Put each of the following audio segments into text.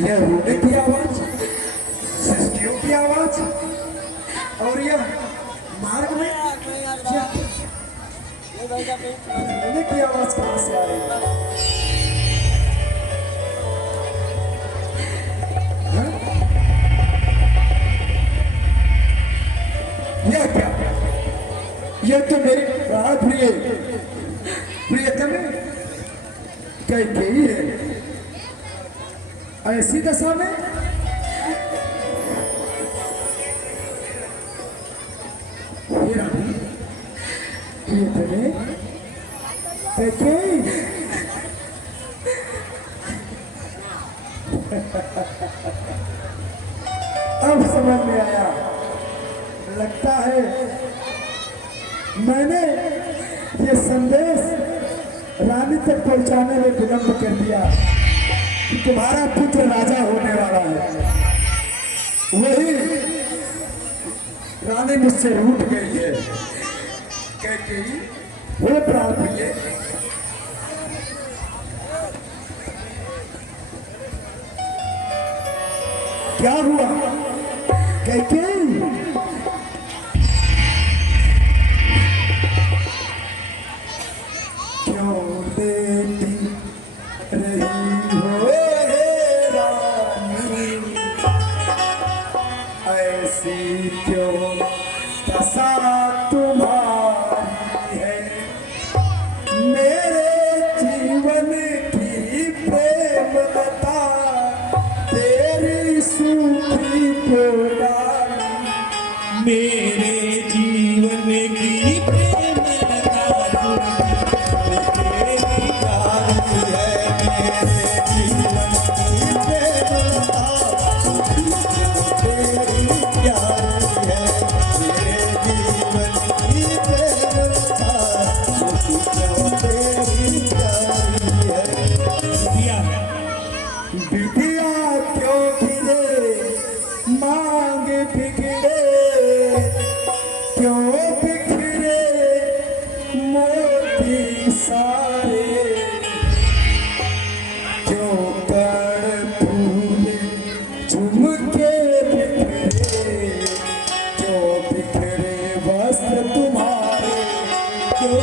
यह रोने की आवाज, सृष्टियों की आवाज, और यह मार्ग में रोने की आवाज कहां से आ रही है? यह क्या? यह तो मेरी प्राण प्रिय प्रियतम कैकेयी है। ऐसी दशा में प्रियतम कैकेयी अब समझ में आया। लगता है मैंने ये संदेश रानी तक पहुंचाने में विलंब कर दिया कि तुम्हारा पुत्र राजा होने वाला है। वही रानी मुझसे रूठ गई है। कैकेयी वो प्राण प्रिय, क्या हुआ कैकेयी? क्यों देती रही हो हे रानी, ऐसी क्यों दशा तुम्हारी है? मेरे जीवन की प्रेम लता तेरी सूखी क्यों डाली? मेरे जीवन की प्रेम लता तेरी डाली है। मेरे जीवन की प्रेम लता तेरी प्यारी है। मेरे जीवन की प्रेम लता तेरी प्यारी है। बिटिया क्यों गिरे मांग बिगड़े, क्यों बिखरे मोती सारे, क्यों कण फूल झुमके बिखरे, क्यों बिखरे वस्त्र तुम्हारे, क्यों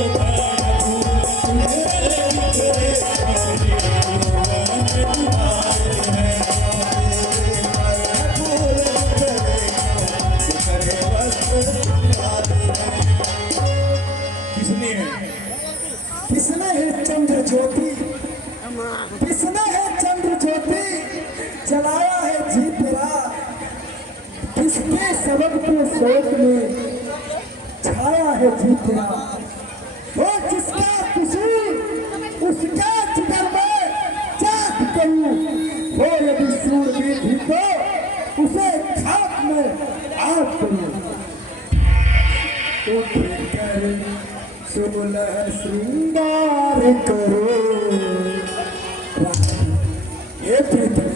किसने है? किसने है चंद्र ज्योति, किसने है चंद्र ज्योति जलाया है जीत रात, किसके सबब के सोच में छाया है जीत रात? वो जिसका कसूर उसका जिगर में जाग करूं, वो यदि सूरवीर भी तो उसे खाक में आग करूं। उठकर सोलह श्रृंगार करो, ये प्रीतम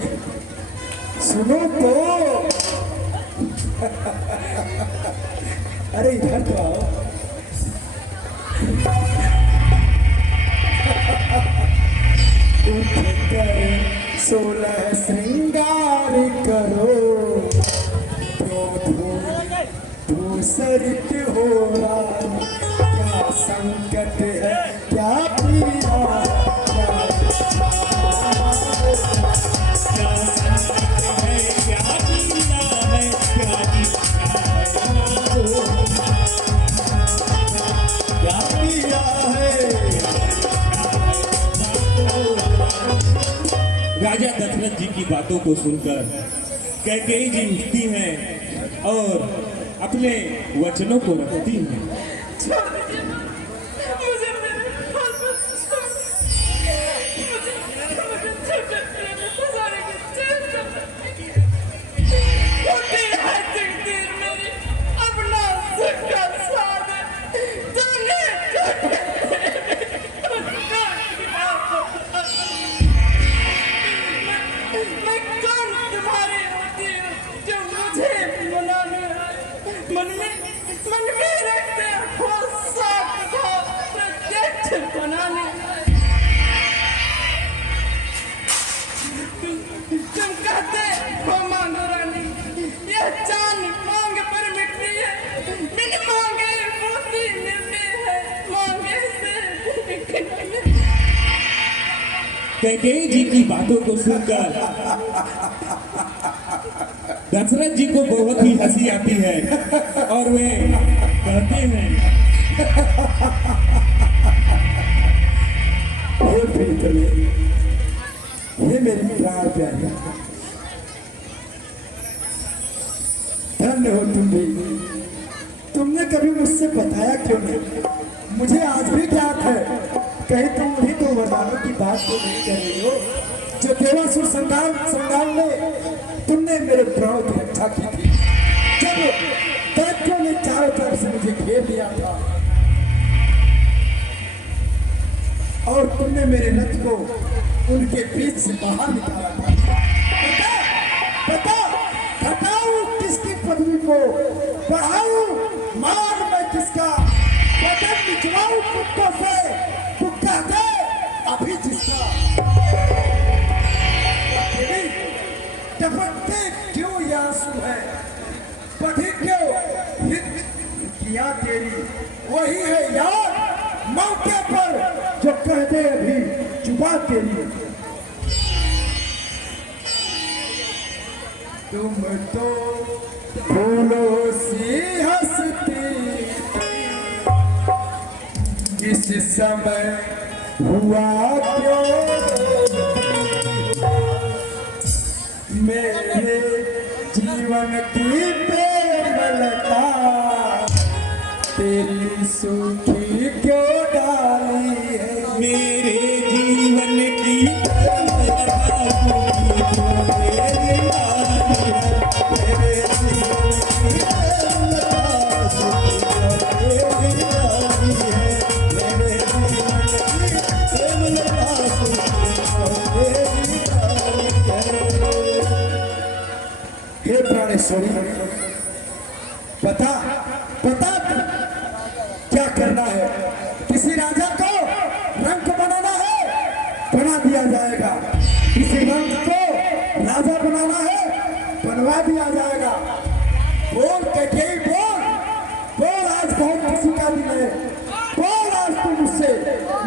सुनो तो। अरे इधर तो आओ। उठकर सोलह श्रृंगार करो, क्यों दूसरित हो रहा? क्या संकट है, क्या पीड़ा, क्या संकट है, क्या पीड़ा है, क्या पीड़ा है। राजा दशरथ जी की बातों को सुनकर कैकेयी जी उठती हैं और अपने वचनों को रखती हैं। मन में रखते कैकेयी जी की बातों को सुनकर दशरथ जी को बहुत ही हंसी आती है और वे कहते हैं, हे प्रीतमे, हे मेरी प्यार प्यारी, धन्य हो तुम भी। तुमने कभी मुझसे बताया क्यों नहीं? मुझे आज भी ज्ञात है, कहीं तुम भी तो वरदानों की बात तो नहीं कर रही हो जो देवासुर संग्राम में तुमने मेरे प्राणों की रक्षा की थी, जब दैत्यों ने चारों तरफ से मुझे घेर लिया था और तुमने मेरे रथ को उनके बीच से बाहर निकाला था। बता, घटाऊं किसकी पदवी को, बढ़ाऊं मान मैं किसका, बदन निचवाऊं कुत्तों से, तू कहते अभी जिसका। टपकते क्यों ये आंसू है, बढ़ी क्यों हित किया तेरी, वही है यार मौके पर जो कह दे अभी जुबा तेरी। तुम तो फूलों सी हंसती इस समय हुआ क्यों, मेरे जीवन की प्रेमलता तेरी सूखी क्यों डाली है, मेरे जीवन की हे प्राणेश्वरी, बता बता क्या करना है? किसी राजा को रंक बनाना है, बना दिया जाएगा। किसी रंक को राजा बनाना है, बनवा दिया जाएगा। बोल कैकेयी बोल, बोल आज बहुत खुशी का दिन है, बोल आज तू मुझसे,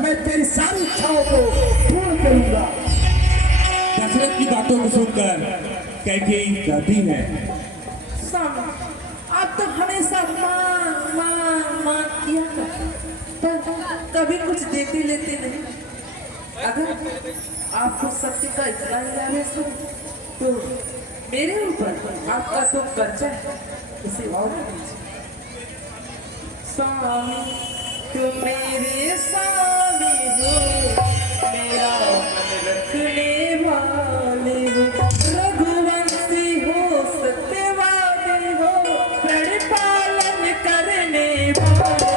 मैं तेरी सारी इच्छाओं को पूर्ण करूंगा। दशरथ की बातों को सुनकर कैकेयी कहती है, स्वामी, आप तो हमेशा मांग मांग मांग किया करते, पर कभी कुछ देते लेते नहीं। अगर आपको सत्य का इतना ही आवेश हो तो मेरे ऊपर आपका तो कर्जा है, इसे और दीजिए। स्वामी तुम मेरे स्वामी हो, मेरा मन रखने वाले हो, रघुवंशी हो, सत्यवादी हो, प्रण पालन करने वाले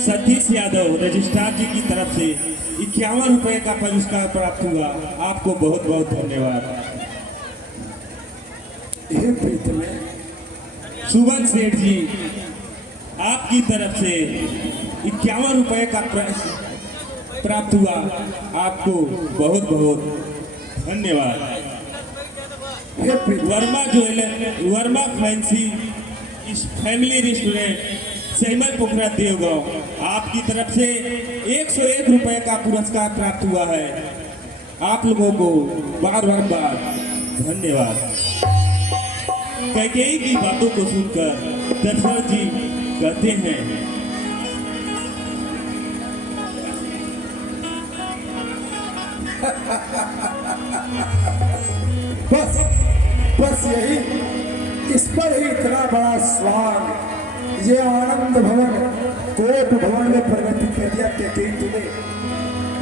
सतीश यादव रजिस्ट्रार जी की तरफ से 51 रुपए का पुरस्कार प्राप्त हुआ। आपको बहुत बहुत धन्यवाद। हे प्रीतमे, सुबन सेठ जी आपकी तरफ से 51 रुपए का प्राप्त हुआ। आपको बहुत बहुत धन्यवाद। हे प्रीतमे, वर्मा फैंसी इस फैमिली रेस्टोरेंट सैमल पोखरा देवगांव आपकी तरफ से 101 रुपए का पुरस्कार प्राप्त हुआ है। आप लोगों को बार धन्यवाद। कैकेयी की बातों को सुनकर दशरथ जी कहते हैं, बस बस यही, इस पर ही इतना बड़ा स्वाद ये आनंद भवन कोट भवन में परिवर्तित कर दिया कैकेयी तूने।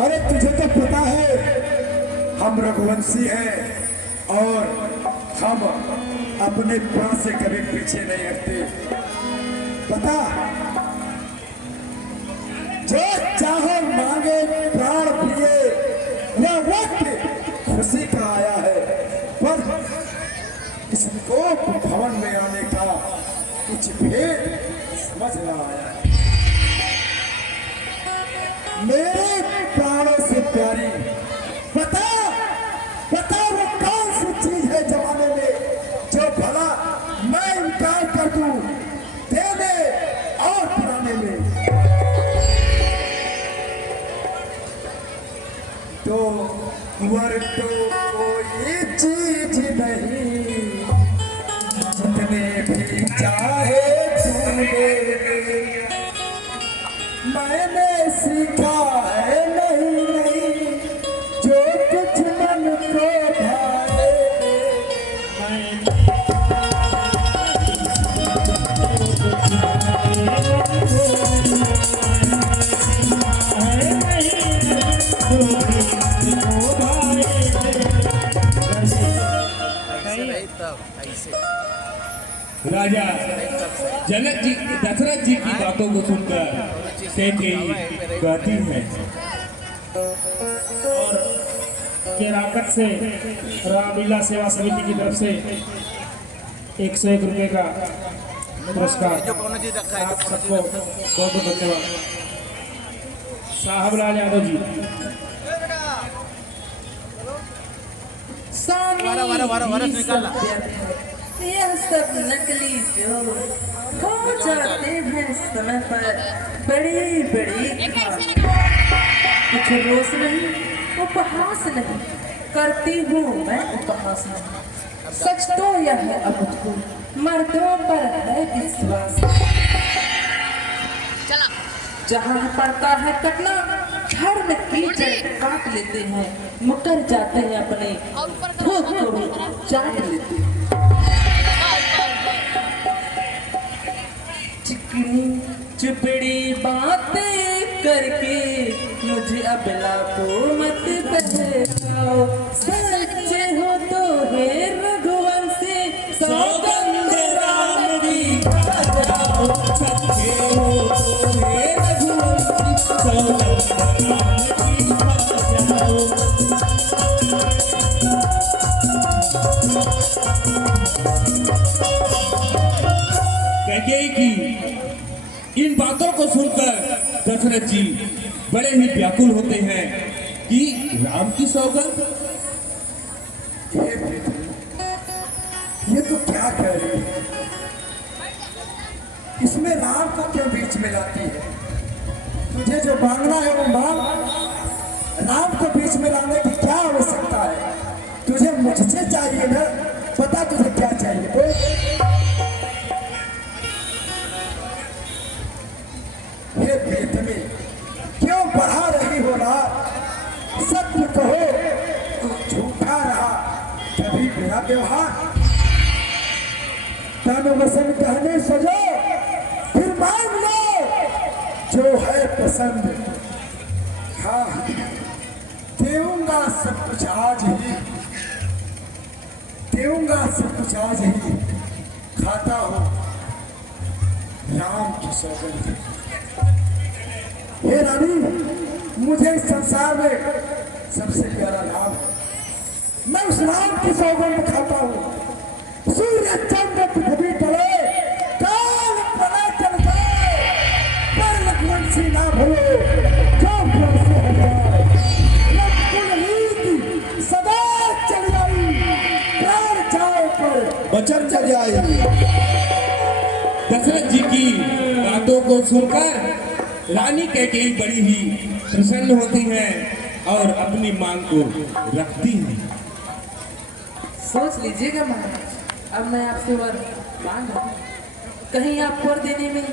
अरे तुझे तो पता है हम रघुवंशी हैं और हम अपने प्राण से कभी पीछे नहीं हटते। पता, जो चाहो मांगे प्राण प्रिय, वह वक्त खुशी का आया है, पर इस कोट भवन में आने का कुछ भेद समझ ना आया। मेरे प्राणों से प्यारी, बता तो वर तो कोई चीज नहीं, जितने भी चाहे तू ले ले। मैंने सीखा है नहीं नहीं, जो कुछ मन को भाए। राजा जनक जी दशरथ जी की बातों को सुनकर कैकेयी कहती है, और केराकत से रामलीला सेवा समिति की तरफ से 101 रुपये का पुरस्कार आप सबको बहुत बहुत धन्यवाद। साहबलाल यादव जी। यह सब नकली जो खो जाते हैं समय पर बड़ी बड़ी कुछ रोष नहीं, उपहास नहीं करती हूँ मैं, उपहास नहीं। सच तो यह है अमुझको मर्दों पर है विश्वास। जहाँ पड़ता है कटना, धर्म की जड़ काट लेते हैं, मुकर जाते हैं अपने खुद को भी चाट लेते हैं। चिकनी चुपड़ी बातें करके मुझे अबला को मत बहकाओ। सच्चे हो तो हे रघुवंशी, सौगंध राम की खा जाओ। सच्चे हो तो हे रघुवंशी, सौगंध राम की खा जाओ। कैकेयी की इन बातों को सुनकर दशरथ जी बड़े ही व्याकुल होते हैं कि राम की सौगंध। ये तो क्या कह रही है, इसमें राम को क्यों बीच में लाती है? तुझे जो मांगना है वो मांग, राम को बीच में लाने की क्या आवश्यकता है? तुझे मुझसे चाहिए ना, पता तुझे क्या चाहिए बोल। ये बेदमी क्यों बढ़ा रही हो रात? सत्य कहो तो झूठा रहा कभी मेरा व्यवहार। तन वसन कहने सजो फिर मांग लो जो है पसंद। हाँ देऊंगा सब कुछ आज ही, देऊंगा सब कुछ आज ही। खाता हो राम की सौगंध। हे रानी, मुझे इस संसार में सबसे प्यारा राम है। मैं उस राम की सौगंध खाता हूँ। सूर्य चंद्र पृथ्वी टले, काल प्रलय चल जाए, पर रघुवंशी ना भलो, जो प्रेम से हो जाए। रघुकुल रीति सदा चल जाई, प्राण जाए पर वचन चल जाए। दशरथ जी की बातों को सुनकर रानी कैकेयी बड़ी ही प्रसन्न होती हैं और अपनी मांग को रखती हैं। सोच लीजिएगा महाराज, अब मैं आपसे वर मांग रहा हूं, कहीं आप वर देने में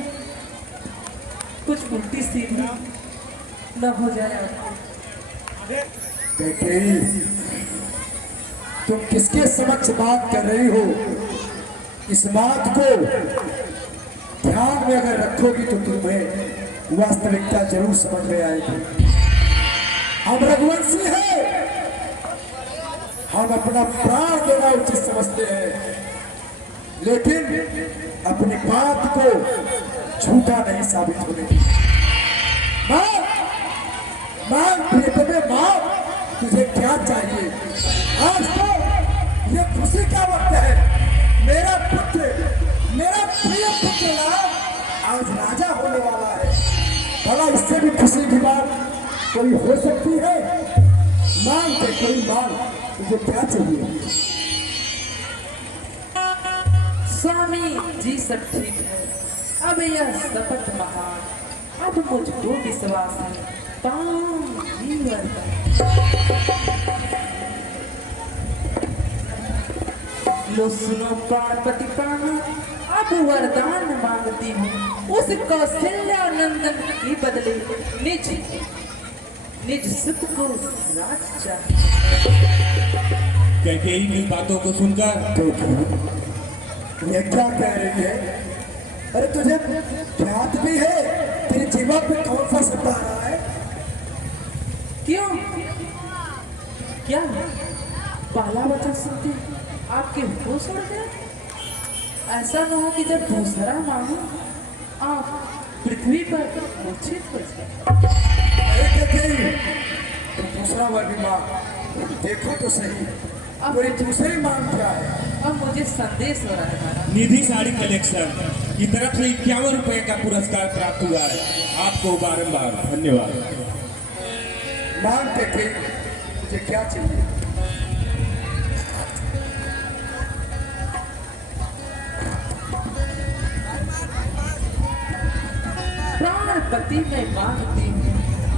कुछ उल्टी सीधी न हो जाए आपको। कैकेयी, तुम किसके समक्ष बात कर रही हो? इस बात को ध्यान में अगर रखोगी तो तुम्हें वास्तविकता जरूर समझ में आएगी। हम रघुवंशी हैं, हम अपना प्राण देना उचित समझते हैं, लेकिन अपनी बात को झूठा नहीं साबित होने देंगे। मां, मां प्रियतमे मां, तुझे क्या चाहिए? आज तो ये खुशी का वक्त है। मेरा पुत्र, मेरा प्रिय पुत्र राम आज राजा होने वाला है। भला इससे भी खुशी की बात कोई हो सकती है? मांग के कोई मांग, तुझे क्या चाहिए? स्वामी जी सब ठीक है, अब यह शपथ महान, अब मुझको विश्वास है, काम ही वर्ता। लो सुनो पार्वती पाना, अब वरदान मांगती हूँ उस कौशल्या नंदन के बदले निज निज सुख को राज चाहिए। कैकेयी की बातों को सुनकर ये क्या कह रही है? अरे तुझे ख्यात भी है तेरी जीवा पे कौन सा सता रहा है? क्यों? क्या पहला वचन सुनते आपके होश उड़ गए? ऐसा न हो कि जब दूसरा मांगो आप पृथ्वी पर मूर्छित हो जाए। अरे कैकेयी, तो दूसरा वर भी मांग, देखो तो सही पूरी दूसरी मांग क्या है? अब मुझे संदेश हो रहा है महाराज। निधि साड़ी कलेक्शन की तरफ से 51 रुपए का पुरस्कार प्राप्त हुआ है। आपको बारंबार धन्यवाद। मांग कैकेयी, तुझे क्या चाहिए? प्राणपति में मांगती हूँ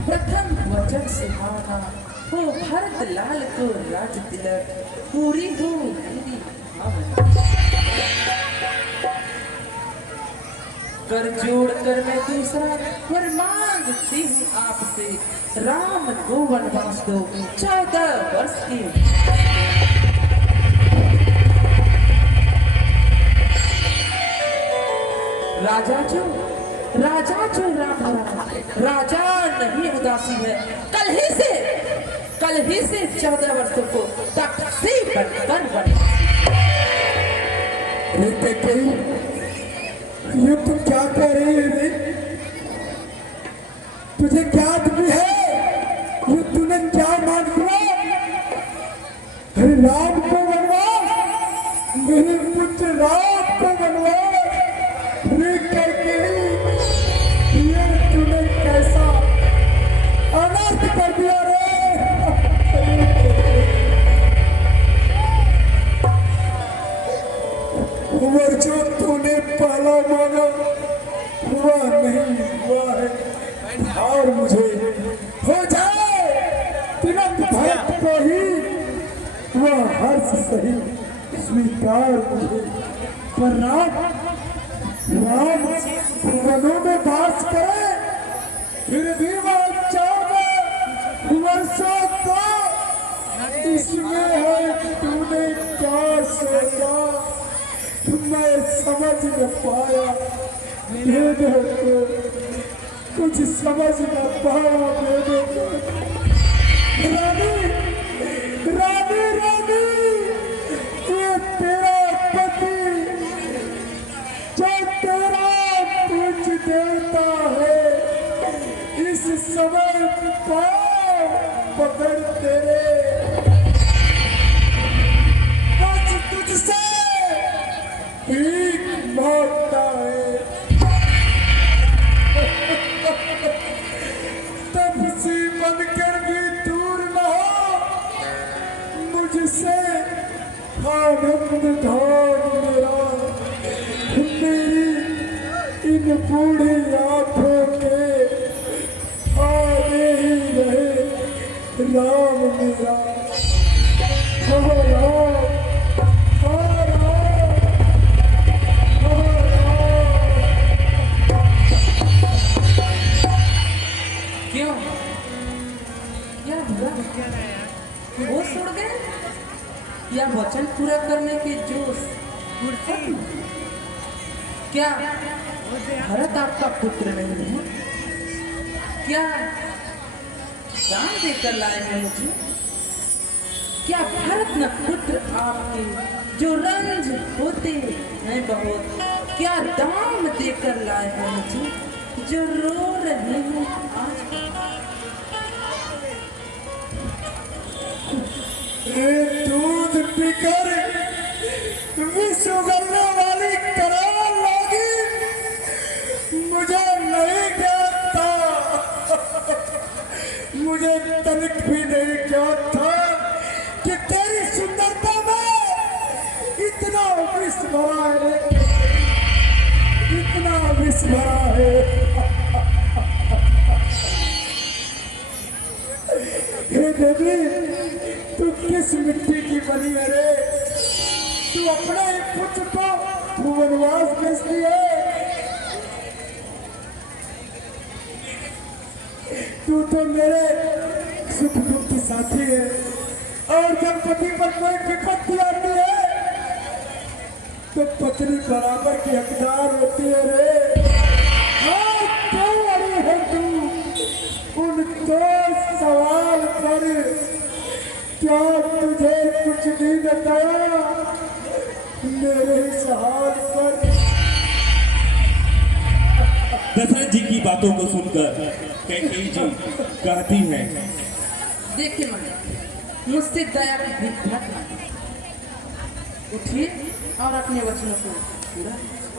प्रथम वचन सुहाना, हो भरत लाल को राज तिलक, पूरी हो मेरी भावना। कर जोड़ कर मैं दूसरा वर मांगती हूँ आपसे, राम को वनवास दो 14 वर्ष की। राजा जो राम राजा नहीं उदासी है, कल ही से 14 वर्षों को तख्ती बनकर बने। अरे कैकेयी, ये तू क्या कह रही है रे? तुझे ज्ञात भी है ये तूने क्या मांग लिया? अरे राम को बनवास, मेरे पुत्र राम को बनवास। अरे कैकेयी, ये तूने कैसा अनर्थ कर दिया रे? वो जो तूने पहला मांगा हुआ नहीं हुआ है, और मुझे हो जाए तुरंत भक्त को ही वह हर्ष सही स्वीकार मुझे। पर राम वनों में वास करे, फिर भी वह 14 वर्षों को इसमें है तूने क्या सोचा? मैं समझ न पाया, बेटे को कुछ समझ न पाया बेटे को। रानी रानी रानी, ये तेरा पति जो तेरा पूज देता है, इस समय पाँव पकड़ तेरे बस तुझसे भीख मांगता है। तब से बनकर भी दूर न हो मुझसे आनंद धाम मेरा, मेरी इन बूढ़ी आंखों के आगे ही रहे राम मेरा। हो राम, हो राम, हो राम। क्यों? क्या हुआ? वो छोड़ गए या वचन पूरा करने के जोश? क्या भरत आपका पुत्र नहीं है? क्या दान देकर लाए हैं मुझे? क्या भरत न पुत्र आपके जो रंज होते हैं बहुत, क्या दाम देकर लाए हैं मुझे जो रो रहे हैं आज? दूध पीकर विष उगलने वाली करार लागी, मुझे नहीं ज्ञात था, मुझे तनिक भी नहीं ज्ञात था कि तेरी सुंदरता में इतना विष भरा है, इतना विष भरा है। हे देवी, तू किस मिट्टी की बनी है रे? तू अपने ही पुत्र को वनवास भेज दिए। तू तो मेरे सुख दुख की साथी है, और जब पति पर कोई विपत्ति आती है तो पत्नी बराबर की हकदार होती है रे। हाँ, क्यों अड़ी है तू उन दो सवाल पर? क्या तुझे कुछ नहीं बताया मेरे इस हाल पर? दशरथ जी की बातों को सुनकर कैकेयी जी कहती हैं, देखिए माँ, मुझसे दया की भीख मत मांगिए। उठिए और अपने वचनों को पूरा कीजिए।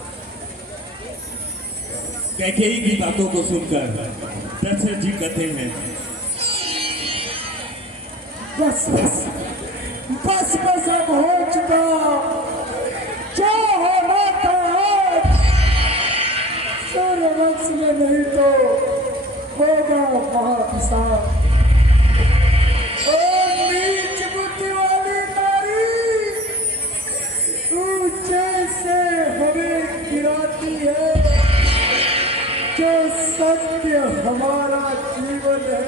कैकेयी की बातों को सुनकर दशरथ जी कहते हैं, बस बस बस बस अब हो चुका, जो होना था सूर्यवंश में नहीं तो होगा महाभिशाप। ओ नीच बुद्धि वाली नारी, ऊंचे से हमें गिराती है। जो सत्य हमारा जीवन है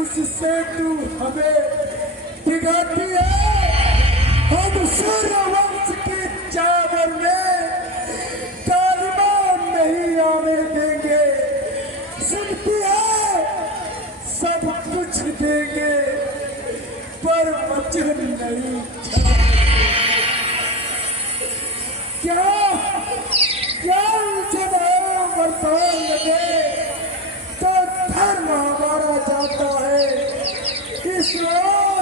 उससे तू हमें दिखाती है। हम सूर्यवंश के चावल में कालिमा नहीं आने देंगे। सुनती है सब कुछ देंगे पर वचन नहीं छाड़ेंगे। क्या क्या उनसे बर्ताव लगे तो धर्म हमारा जाता है। इस राम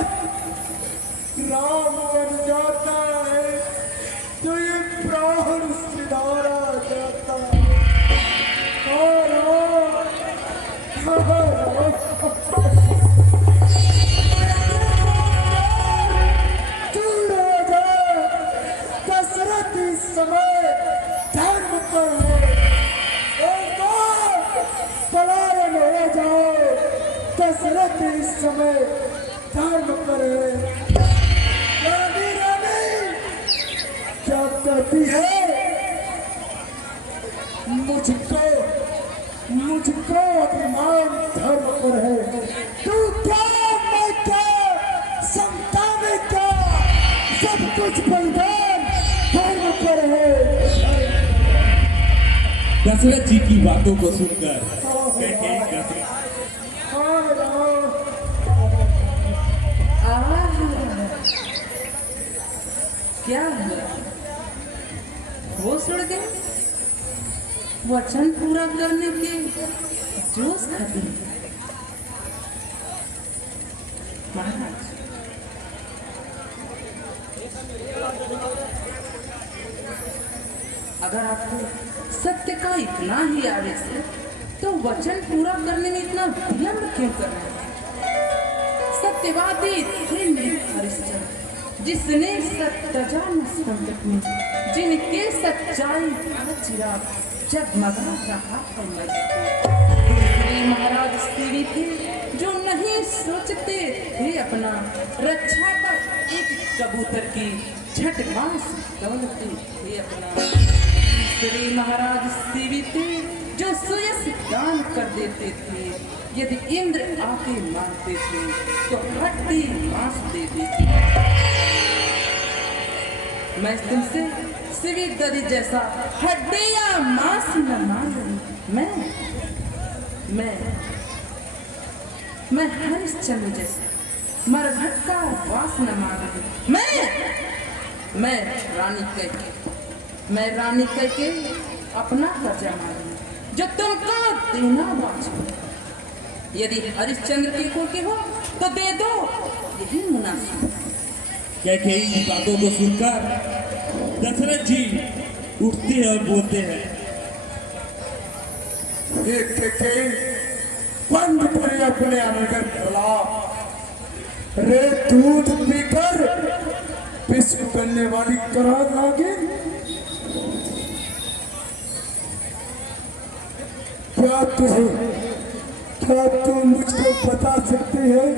बन जाता है तो ये प्राण सिधारा जाता है। चूर हो जाए दशरथ इस समय धर्म पर है। पलायन हो जाओ दशरथ इस समय धर्म पर है। रानी रानी क्या कहती है? मुझको अभिमान धर्म पर है। तू क्या मैं क्या समता में क्या, सब कुछ बलिदान धर्म पर है। दशरथ जी की बातों को सुनकर कैकेयी कहती, क्या हुआ? होश उड़ गए? वचन पूरा करने के जोश खत्म। महाराज, अगर आपको सत्य का इतना ही आवेश है तो वचन पूरा करने में इतना विलंब क्यों कर रहे हैं? सत्यवादी थे मेरे हरिश्चंद्र, जिसने सत्यजान संकट में जिनके सच्चाई का चिराग जगमगा रहा है। दूसरे महाराज स्त्री थे जो नहीं सोचते थे अपना रक्षा पर एक कबूतर की झटमास दौलते थे अपना। तीसरे महाराज स्त्री थे जो सुयस दान कर देते थे। यदि इंद्र आके मांगते थे तो हड्डी मांस दे देते। मैं तुमसे सिविक दरी जैसा हड्डी या मांस न मांग रही। मैं हरिश्चंद्र जैसा मरघट का वास न मांग रही। मैं रानी कह के अपना कर्जा मांग रही जो तुमको देना बाकी। यदि हरिश्चंद्र की कुल की हो तो दे दो, यही मुनासिब। कैकेयी की बातों को सुनकर दशरथ जी उठते हैं और बोलते हैं, बंद करे अपने अनगर भला। रे दूध पीकर विश्व करने वाली करार लागे। क्या तुम मुझको बता सकते हैं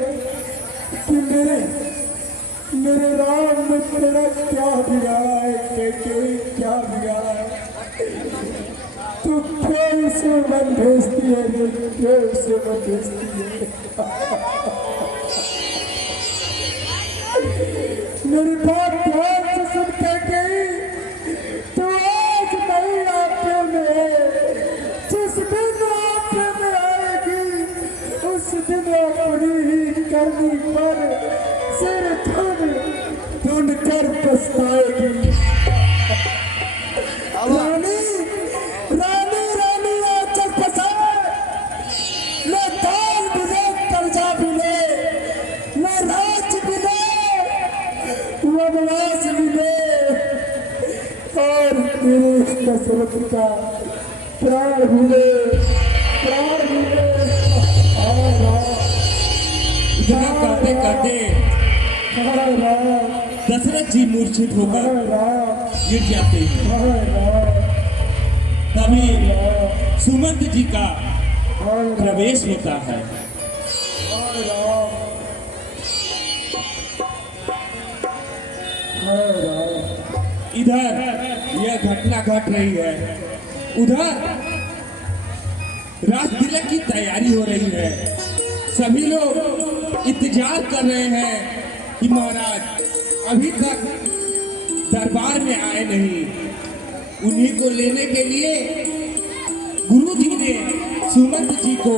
कि मेरे राम ने तेरा क्या बिगाड़ा है कैकेयी, क्या बिगाड़ा है? तू क्यों इसे मन भेजती है, क्यों इसे मन भेजती है? मेरी बात ध्यान से सुन कैकेयी, तू आज नहीं आपे में, जिस दिन आपे में आएगी उस दिन अपनी ही करनी पर सिर ढूंढ कर पछताएगी। रानी रानी रानी आंचल पसार, मैं दाल बिले कर्जा बिले, मैं राज बिले वनवास मिले, और तेरे दशरथ का प्राण मिले, प्राण मिले। इतना कहते कहते दशरथ जी मूर्छित होकर गिर जाते हैं। तभी सुमंत जी का प्रवेश होता है। इधर यह घटना घट रही है, उधर राज तिलक की तैयारी हो रही है। सभी लोग इंतजार कर रहे हैं कि महाराज अभी तक दरबार में आए नहीं। उन्हीं को लेने के लिए गुरु जी ने सुमंत जी को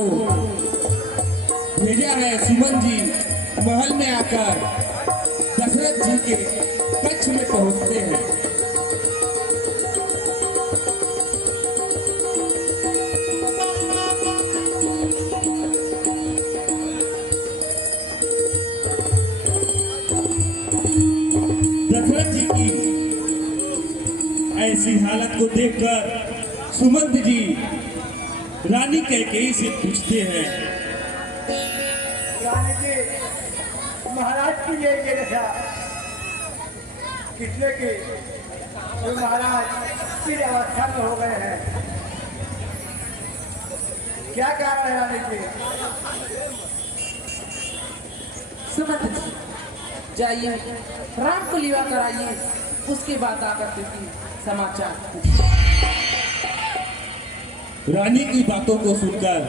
भेजा है। सुमंत जी महल में आकर दशरथ जी के कक्ष में पहुंचते हैं। दशरथ जी की ऐसी हालत को देखकर सुमंत जी रानी कैकेयी से पूछते हैं, रानी जी, महाराज की ये दशा कितने की? जो महाराज किस अवस्था में हो गए हैं, क्या कारण है रानी जी? सुमंत जी जाइए, राम को लिवा कराइए, उसके बाद आकर देखिए समाचार। रानी की बातों को सुनकर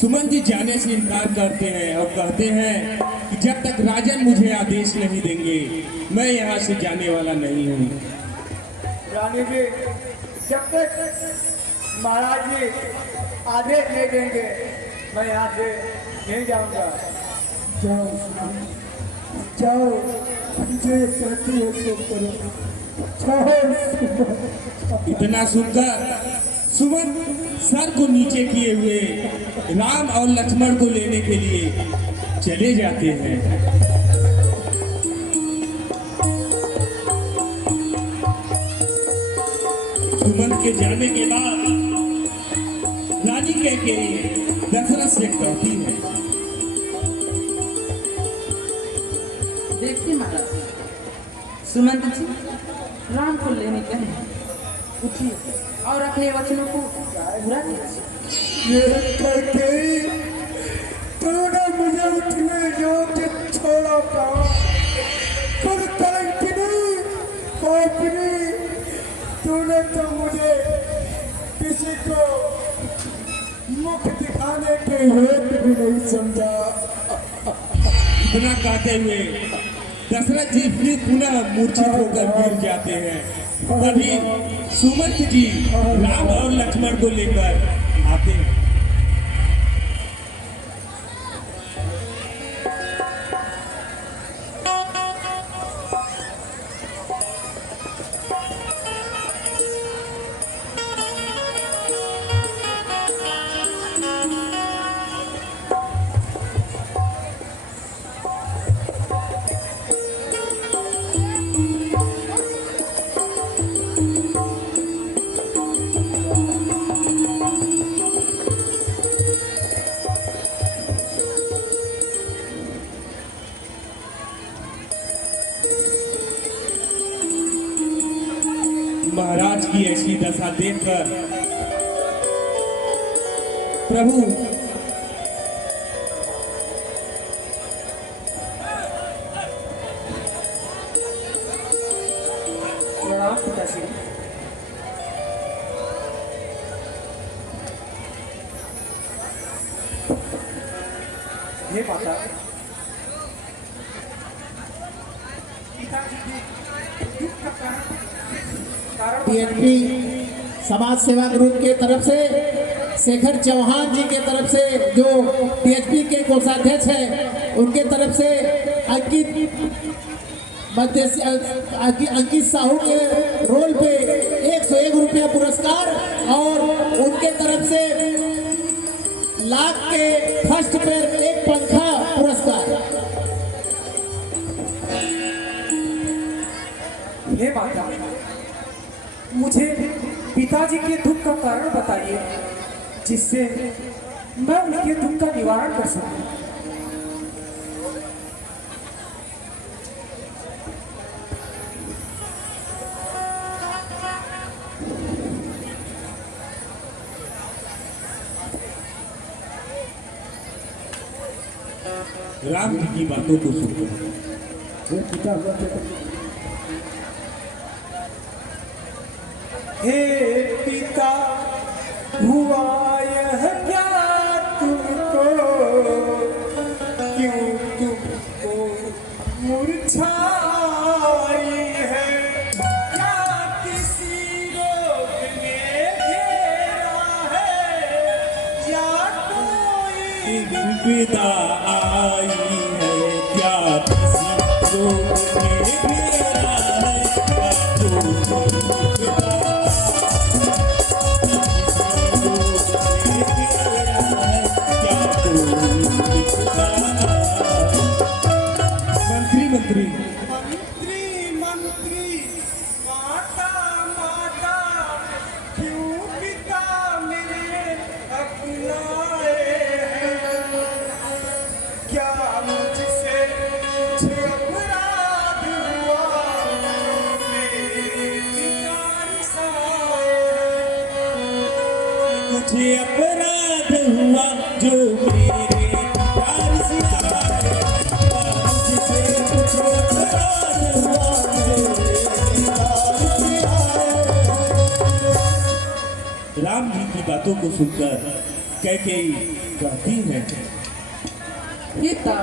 सुमंत जी जाने से इनकार करते हैं और कहते हैं कि जब तक राजन मुझे आदेश नहीं देंगे मैं यहाँ से जाने वाला नहीं हूँ। रानी जी, जब तक महाराज जी आदेश नहीं देंगे मैं यहाँ से नहीं जाऊँगा। जाओ जाओ, जो कहती है सो करो। इतना सुनकर सुमंत सर को नीचे किए हुए राम और लक्ष्मण को लेने के लिए चले जाते हैं। सुमंत के जाने के बाद रानी कैकेयी दशरथ से कहती है, देखिए महाराज, सुमंत जी राम को लेने कहें, उठिए और अपने वचनों को पूरा कीजिए। ये कैकेयी, तूने मुझे उठने योग्य छोड़ा था। खुद कलंकिनी खोपनी, तूने तो मुझे किसी को मुख दिखाने के हेतु भी नहीं समझा। इतना कहते हुए दशरथ जी फिर पुनः मूर्छित होकर गिर जाते हैं। तभी सुमंत जी राम और लक्ष्मण को लेकर आते हैं। महाराज की ऐसी दशा देखकर प्रभु पिताश्री। हे माता, पिताजी के दुख का कारण टीएनपी समाज सेवा ग्रुप के तरफ से शेखर चौहान जी के तरफ से जो टीएचपी के कोषाध्यक्ष हैं उनके तरफ से अंकित साहू के रोल पे 101 रुपया पुरस्कार और उनके तरफ से लाख के फर्स्ट पर एक पंखा पुरस्कार। हे माता, मुझे पिताजी के दुख का कारण बताइए जिससे मैं उनके दुख का निवारण कर सकूं। राम जी की बातों को सुनकर हे पिता, हुआ यह क्या तुमको, क्यों तुमको मुरझाई है, क्या किसी रोग ने घेरा है, या कोई विदा आई है, क्या किसी रोग ने घेरा है, क्या कोई विदा मंत्री मंत्री मंत्री, माता माता, क्यों पिता मेरे अपनाए हैं, क्या मुझसे कुछ अपराध हुआ, मेरे पिता रिसाए हैं। मुझे अपराध हुआ जो मेरे प्यार से आए, मुझसे कुछ अपराध हुआ जो मेरे प्यार से आए। राम जी की बातों को सुनकर कैकेयी कहती है, पिता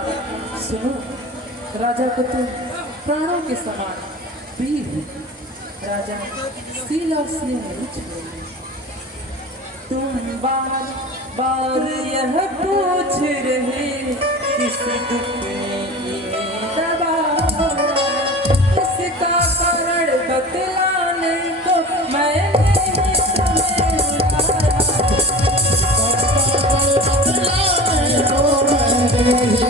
सुनो, राजा को तुम प्राणों के समान प्रिय हो। राजा शीला से नहीं छोड़े। तुम बार बार यह पूछ रहे किस दुख ने इन्हें दबाया, इसका कारण बतलाने को मैंने तुम्हें बुलाया।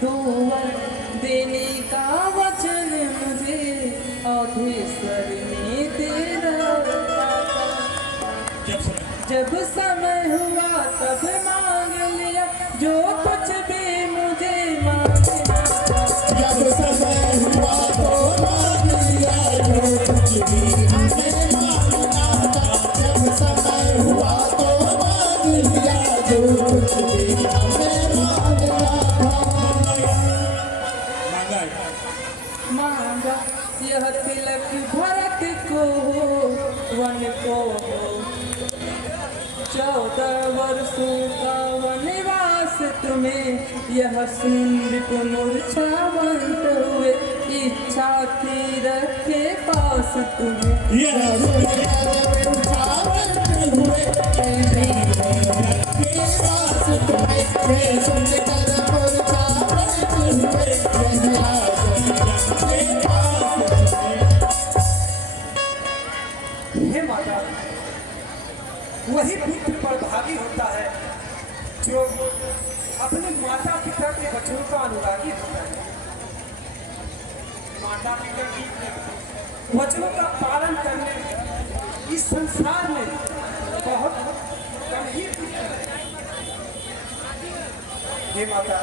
दोवर देने का वचन मुझे अधेश्वर ने तेरा पाता। जब समय हुआ तब मांग लिया जो कुछ भी मुझे मांगना था। जब समय हुआ तो मांग लिया जो कुछ भी हमें मांगना था। जब समय हुआ तो मांग लिया जो कुछ भी हमें मांगना था। मांगा यह तिलक भरत को वन को 14 वर्षों का वनवास तुम्हें यह सुन मूर्छावंत हुए। इच्छा थी रखे पास तुम्हें हे माता, वही पुत्र प्रभावी होता है जो अपने माता पिता के वचनों का अनुरागी होता है। माता पिता की वचनों का पालन करने इस संसार में बहुत कम ही पुत्र है। हे माता,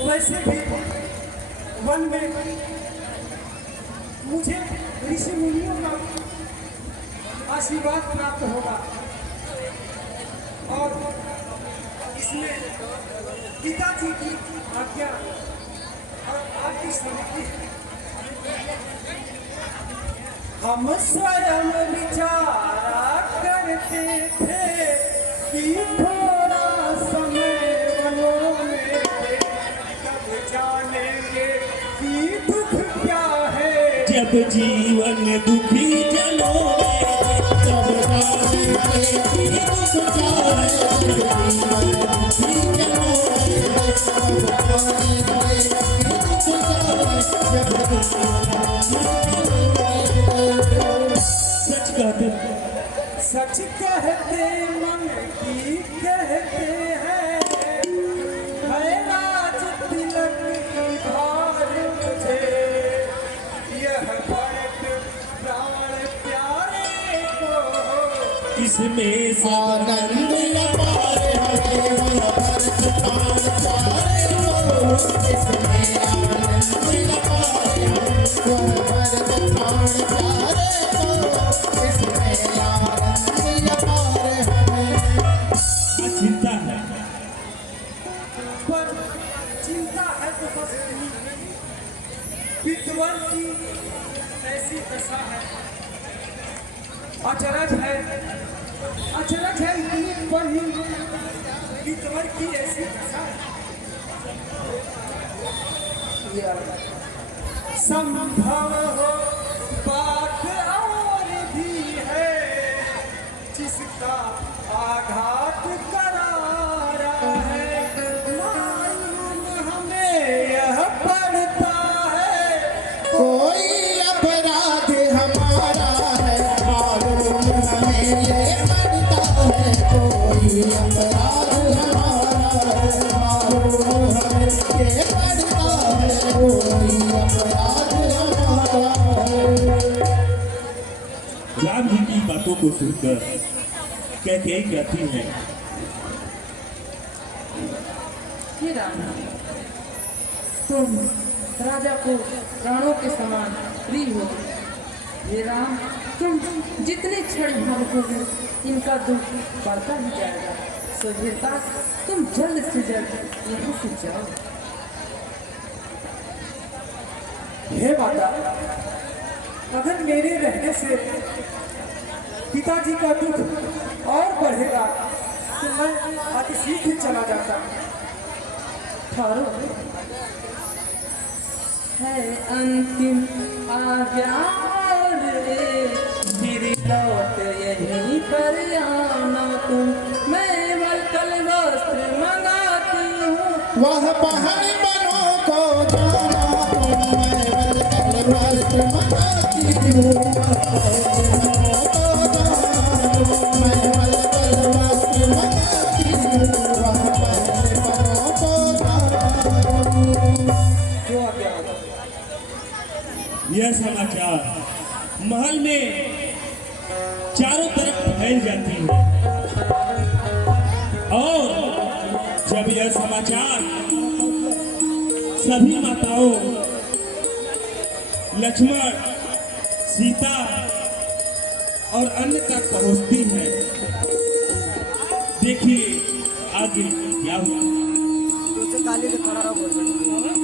वैसे भी वन में मुझे ऋषि मुनियों का आशीर्वाद प्राप्त होगा। और इसमें पिताजी की आज्ञा और आपकी सम्मति है। हम स्वयं विचारा करते थे कि थोड़ा समय वनों में दे, तब जानेंगे कि दुख क्या है। जब जीवन दुखी जनों में जब जानेंगे कि दुख क्या है, जब जीवन दुखी जनों में तब जानेंगे कि दुख क्या है, जब सच कहते हैं, सच कहते मन की कहते हैं, है राज तिलक की भार मुझे, यह भरत प्राण प्यारे को इसमें सब आनंद अपार हमें वह भरत प्राण प्यारे को, इसमें आनंद अपार हमें वह भरत प्राण प्यारे को, इसमें आनंद अपार हमें। चिंता है। पर चिंता है तो बस विद्वान की ऐसी दशा है, अचरज है इतनी बड़ी विद्वान की ऐसी दशा है। संभव हो बात और भी है, जिसका आघात करारा है, मालूम हमें यह पड़ता है। कोई अपराध हमारा है, मालूम हमें ये पड़ता है। कोई अपराध हमारा है, मालूम हमें ये पड़ता है। कोई अपराध हमारा है। राम जी की बातों को सुनकर कैकेयी कहती है, हे राम, तुम राजा को प्राणों के समान प्रिय हो। हे राम, तुम जितने क्षण भावोगे इनका दुख बढ़ता ही जाएगा। सो हे तात, तुम जल्द से जल्द यहाँ से जाओ। हे माता, अगर मेरे रहने से पिताजी का दुख और बढ़ेगा तो मैं आज सीधे चला जाता। ठहरो, है अंतिम आज्ञा और फिर लौट यहीं पर आना तुम। मैं वलकल वस्त्र मंगाती हूँ, वह पहाड़ बनों को जाना तुम। मैं वलकल वस्त्र मंगाती हूँ, वह पहाड़ बनों को जाना तुम। मैं वलकल वस्त्र मंगाती हूँ, वह पहाड़ बनों को जाना तुम। जो आज्ञा हो। यह समाचार महल में चारों तरफ फैल जाती है और जब यह समाचार सभी माताओं लक्ष्मण, सीता और अन्य तक पहुंचती है, देखिए आगे क्या हुआ।